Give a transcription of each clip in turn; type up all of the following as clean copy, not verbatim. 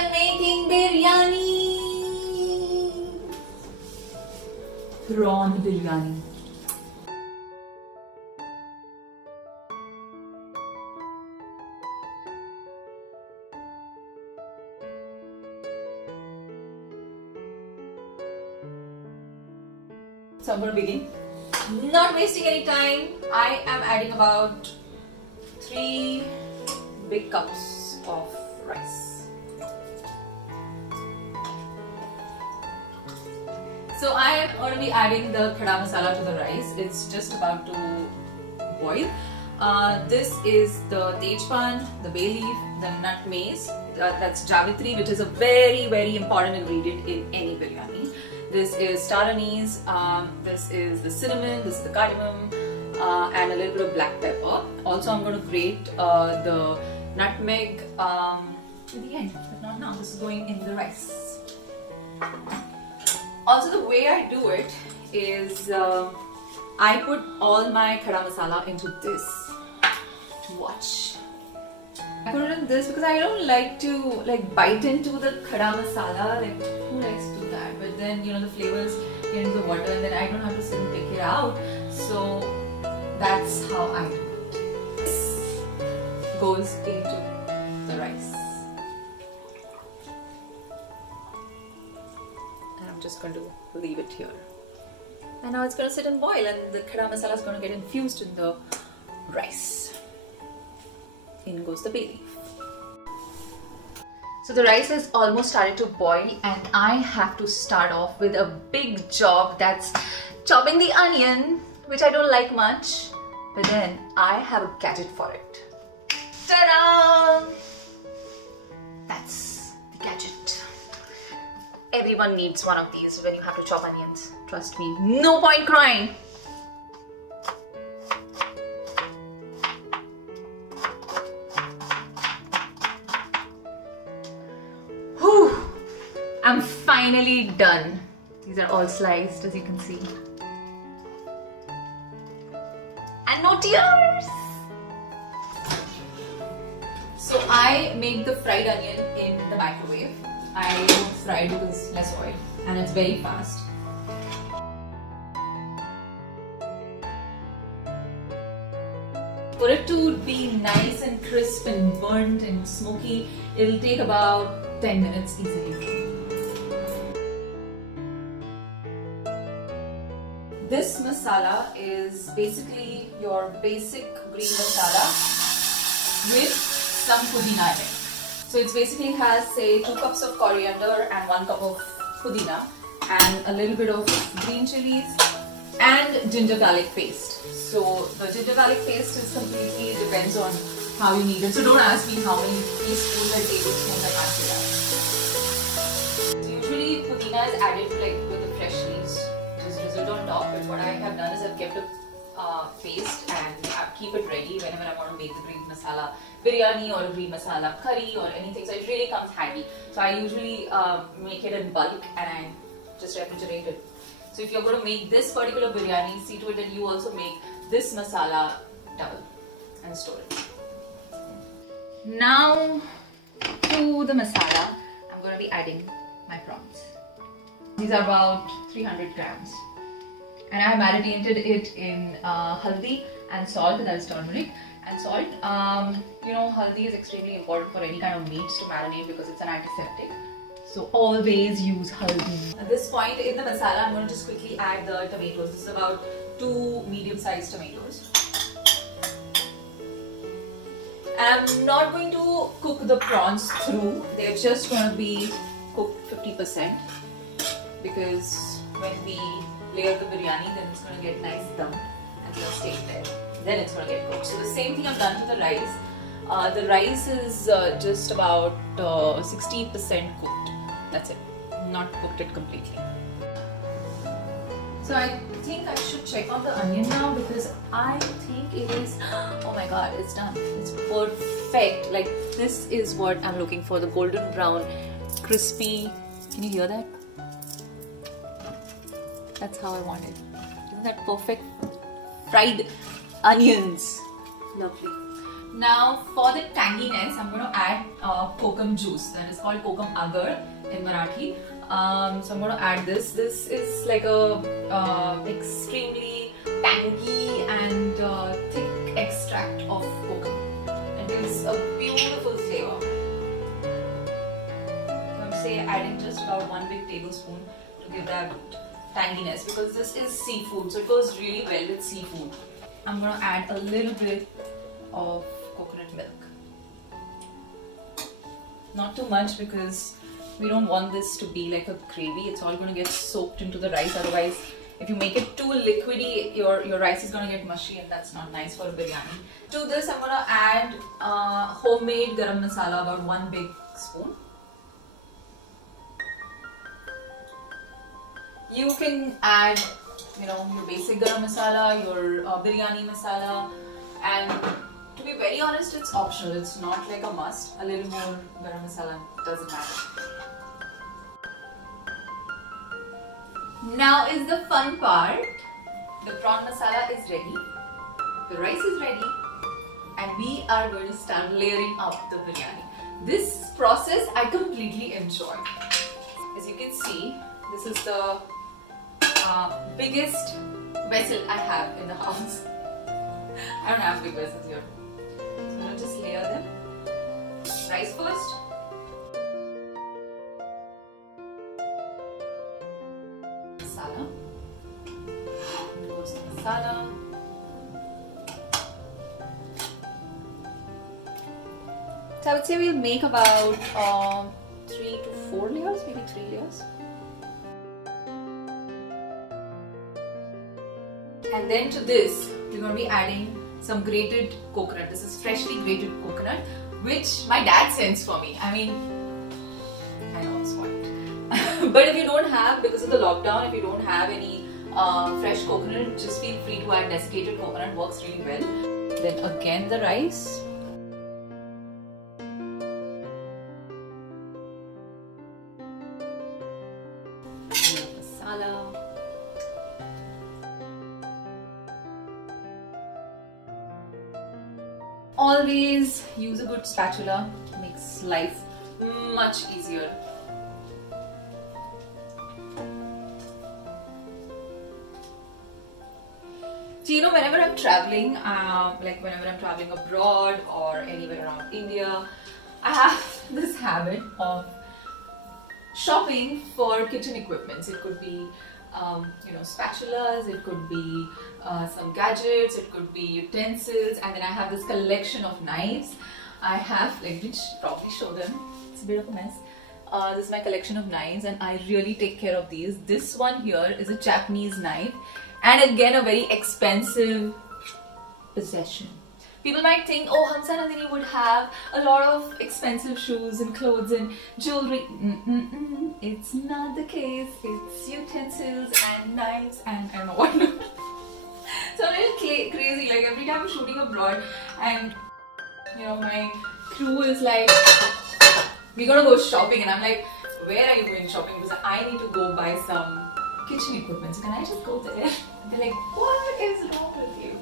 am making biryani. Prawn biryani. So I'm going to begin. Not wasting any time, I am adding about 3 big cups of rice. So I am going to be adding the khada masala to the rice. It's just about to boil. This is the tejpan, the bay leaf, the nutmeg, that's javitri, which is a very important ingredient in any biryani. This is star anise, this is the cinnamon, this is the cardamom, and a little bit of black pepper. Also, I'm going to grate the nutmeg at the end, but not now. This is going in the rice. Also, the way I do it is I put all my khada masala into this to watch. I put it in this because I don't like to bite into the khada masala. Like, who likes to do that? But then the flavors get into the water and then I don't have to sit and pick it out. So that's how I do it. This goes into the rice. And I'm just going to leave it here. And now it's going to sit and boil and the khada masala is going to get infused in the rice. In goes the bay leaf. So the rice has almost started to boil and I have to start off with a big job, that's chopping the onion, which I don't like much, but then I have a gadget for it. Ta-da! That's the gadget. Everyone needs one of these when you have to chop onions. Trust me, no point crying. I'm finally done. These are all sliced, as you can see. And no tears! So I make the fried onion in the microwave. I don't fry it because less oil and it's very fast. For it to be nice and crisp and burnt and smoky, it'll take about 10 minutes easily. This masala is basically your basic green masala with some Pudina in it. So it basically has, say, 2 cups of coriander and 1 cup of Pudina and a little bit of green chilies and ginger garlic paste. So the ginger garlic paste is completely depends on how you need it. So don't ask me how many teaspoons and tablespoons, I can't do that. So usually Pudina is added with the fresh leaves. On top, but what I have done is I've kept a paste and I keep it ready whenever I want to make the green masala biryani or a green masala curry or anything, so it really comes handy. So I usually make it in bulk and I just refrigerate it. So if you're going to make this particular biryani, see to it that you also make this masala double and store it. Now to the masala, I'm going to be adding my prawns. These are about 300 grams. And I have marinated it in haldi and salt, that is turmeric and salt. Haldi is extremely important for any kind of meats to marinate because it's an antiseptic. So always use haldi. At this point in the masala, I'm going to just quickly add the tomatoes. This is about 2 medium-sized tomatoes. And I'm not going to cook the prawns through. They're just going to be cooked 50% because when we layer the biryani, then it's going to get nice dum and it's going to stay there. Then it's going to get cooked. So the same thing I've done to the rice. The rice is just about 60% cooked. That's it. Not cooked it completely. So I think I should check on the onion now because I think it is, oh my god, it's done. It's perfect. Like, this is what I'm looking for. The golden brown, crispy. Can you hear that? That's how I want it. Isn't that perfect? Fried onions. Lovely. Now for the tanginess, I'm going to add kokum juice. That is called kokum agar in Marathi. So I'm going to add this. This is like a extremely tangy and thick extract of kokum. It gives a beautiful flavor. So I'm adding just about 1 big tablespoon to give that tanginess, because this is seafood, so it goes really well with seafood. I'm going to add a little bit of coconut milk. Not too much, because we don't want this to be like a gravy. It's all going to get soaked into the rice. Otherwise, if you make it too liquidy, your rice is going to get mushy, and that's not nice for a biryani. To this, I'm going to add homemade garam masala, about 1 big spoon. You can add, your basic garam masala, your biryani masala, and to be very honest, it's optional. It's not like a must. A little more garam masala doesn't matter. Now is the fun part. The prawn masala is ready, the rice is ready, and we are going to start layering up the biryani. This process I completely enjoy. As you can see, this is the biggest vessel I have in the house. I don't have big vessels here. So I'm going to just layer them. Rice first. Masala. Goes the masala. So I would say we'll make about 3 to 4 layers, maybe 3 layers. And then to this, we're going to be adding some grated coconut. This is freshly grated coconut, which my dad sends for me. I mean, I know it's spoiled. But if you don't have, because of the lockdown, if you don't have any fresh coconut, just feel free to add desiccated coconut. Works really well. Then again the rice. Masala. Always use a good spatula, makes life much easier. So whenever I'm traveling, like whenever I'm traveling abroad or anywhere around India, I have this habit of shopping for kitchen equipments. It could be spatulas, it could be some gadgets, it could be utensils, and then I have this collection of knives. I have, let me probably show them, it's a bit of a mess. This is my collection of knives, and I really take care of these. This one here is a Japanese knife, and again a very expensive possession. People might think, oh, Hamsa Nandini would have a lot of expensive shoes and clothes and jewelry. It's not the case. It's utensils and knives and I don't know what. So I'm a little crazy. Like every time I'm shooting abroad, and my crew is like, we're gonna go shopping, and I'm like, where are you going shopping? Because I need to go buy some kitchen equipment. So can I just go there? And they're like, what is wrong with you?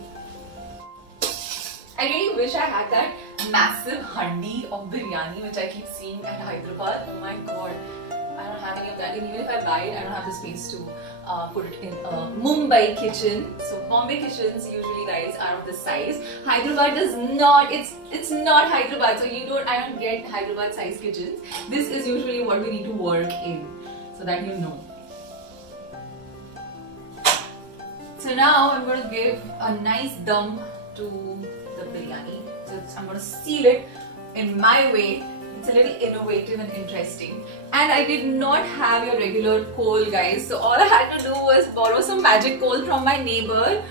I really wish I had that massive handi of biryani which I keep seeing at Hyderabad. Oh my god, I don't have any of that, and even if I buy it, I don't have the space to put it in a Mumbai kitchen. So Bombay kitchens usually, guys, are of this size. Hyderabad does not, it's not Hyderabad, so I don't get Hyderabad size kitchens. This is usually what we need to work in, so that you know. So now I'm going to give a nice dum to the biryani. So I'm going to seal it in my way. It's a little innovative and interesting. And I did not have your regular coal, guys. So all I had to do was borrow some magic coal from my neighbor.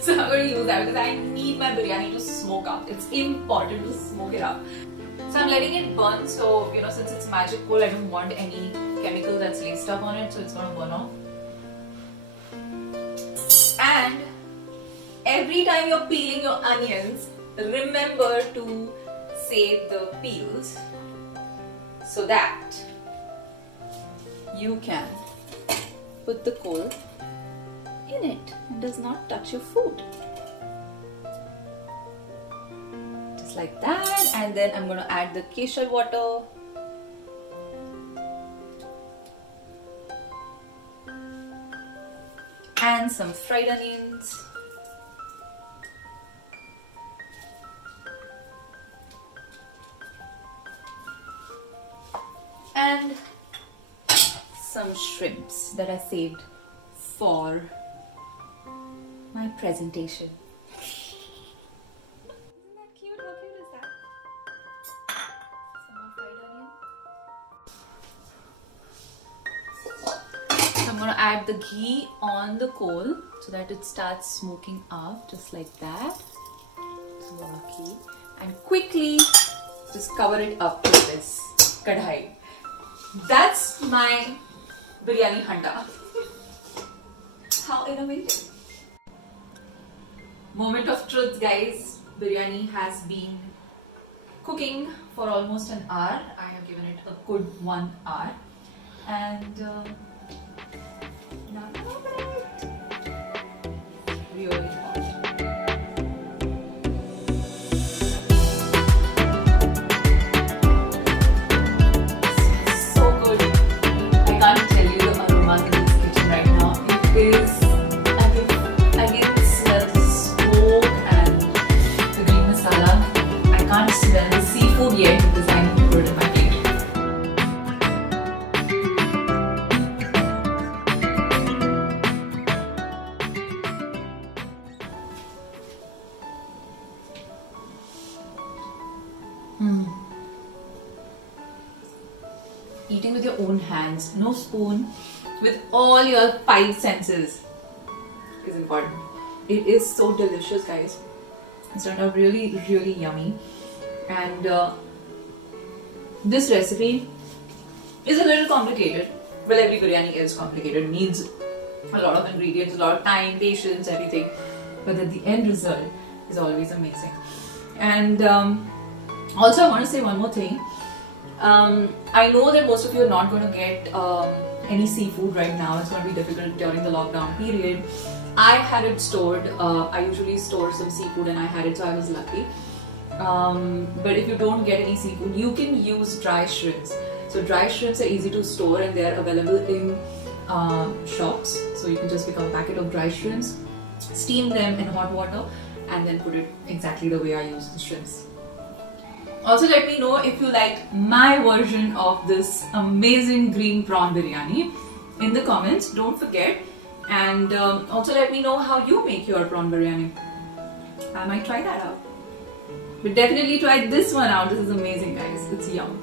So I'm going to use that because I need my biryani to smoke up. It's important to smoke it up. So I'm letting it burn. So since it's magic coal, I don't want any chemical that's laced up on it. So it's going to burn off. And every time you're peeling your onions, remember to save the peels so that you can put the coal in it. It does not touch your food. like that, and then I'm going to add the kesar water. And some fried onions. And some shrimps that I saved for my presentation. Isn't that cute? How cute is that? Some more fried onion. So I'm going to add the ghee on the coal so that it starts smoking up just like that. Some more ghee. And quickly just cover it up with this kadhi. That's my biryani handa. How innovative. Moment of truth, guys. Biryani has been cooking for almost an hour. I have given it a good 1 hour. And now really hot. Eating with your own hands, no spoon, with all your 5 senses is important. It is so delicious, guys. It's turned out really, really yummy. And this recipe is a little complicated. Well, every biryani is complicated. It needs a lot of ingredients, a lot of time, patience, everything. But the end result is always amazing. And also, I want to say one more thing. I know that most of you are not going to get any seafood right now. It's going to be difficult during the lockdown period. I had it stored. I usually store some seafood and I had it, so I was lucky. But if you don't get any seafood, you can use dry shrimps. So dry shrimps are easy to store and they are available in shops. So you can just pick up a packet of dry shrimps, steam them in hot water, and then put it exactly the way I use the shrimps. Also, let me know if you liked my version of this amazing green prawn biryani in the comments. Don't forget. And also let me know how you make your prawn biryani. I might try that out. But definitely try this one out. This is amazing, guys. It's yum.